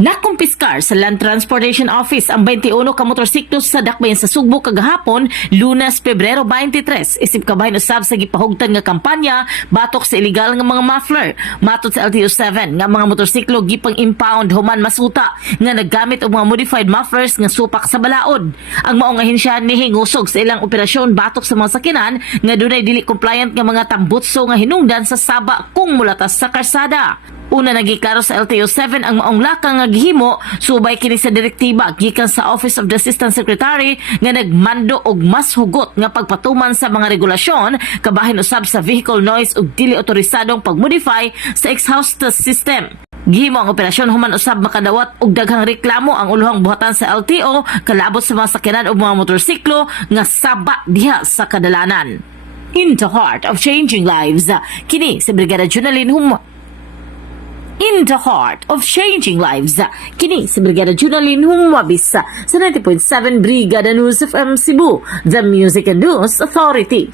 Nakumpiskar sa Land Transportation Office ang 21 ka motorsiklo sa dakbayan sa Sugbo kagahapon, Lunes, Pebrero 23, isip kabahin usab sa gipahugtan nga kampanya batok sa illegal nga mga muffler. Matod sa LTO7 nga mga motorsiklo gipang impound human masuta nga naggamit og mga modified mufflers nga supak sa balaod. Ang maong ahensya nihingusog sa ilang operasyon batok sa mga sakinan nga dunay dili compliant nga mga tambutso nga hinungdan sa saba kung mulatas sa karsada. Una nagiklaro sa LTO7 ang maong lakang nga gihimo subay kini sa direktiba gikan sa Office of the Assistant Secretary nga nagmando og mas hugot nga pagpatuman sa mga regulasyon kabahin usab sa vehicle noise ug dili otorisadong pagmodify sa exhaust system. Gihimo ang operasyon human usab makadawat og daghang reklamo ang uluhang buhatan sa LTO kalabot sa mga sakyanan ug mga motorsiklo nga saba diha sa kadalanan. In the heart of changing lives, kini si Brigada Junalyn In the heart of changing lives, kini si Brigada Junalyn Humwabis sa 90.7 Brigada News FM Cebu, the Music and News Authority.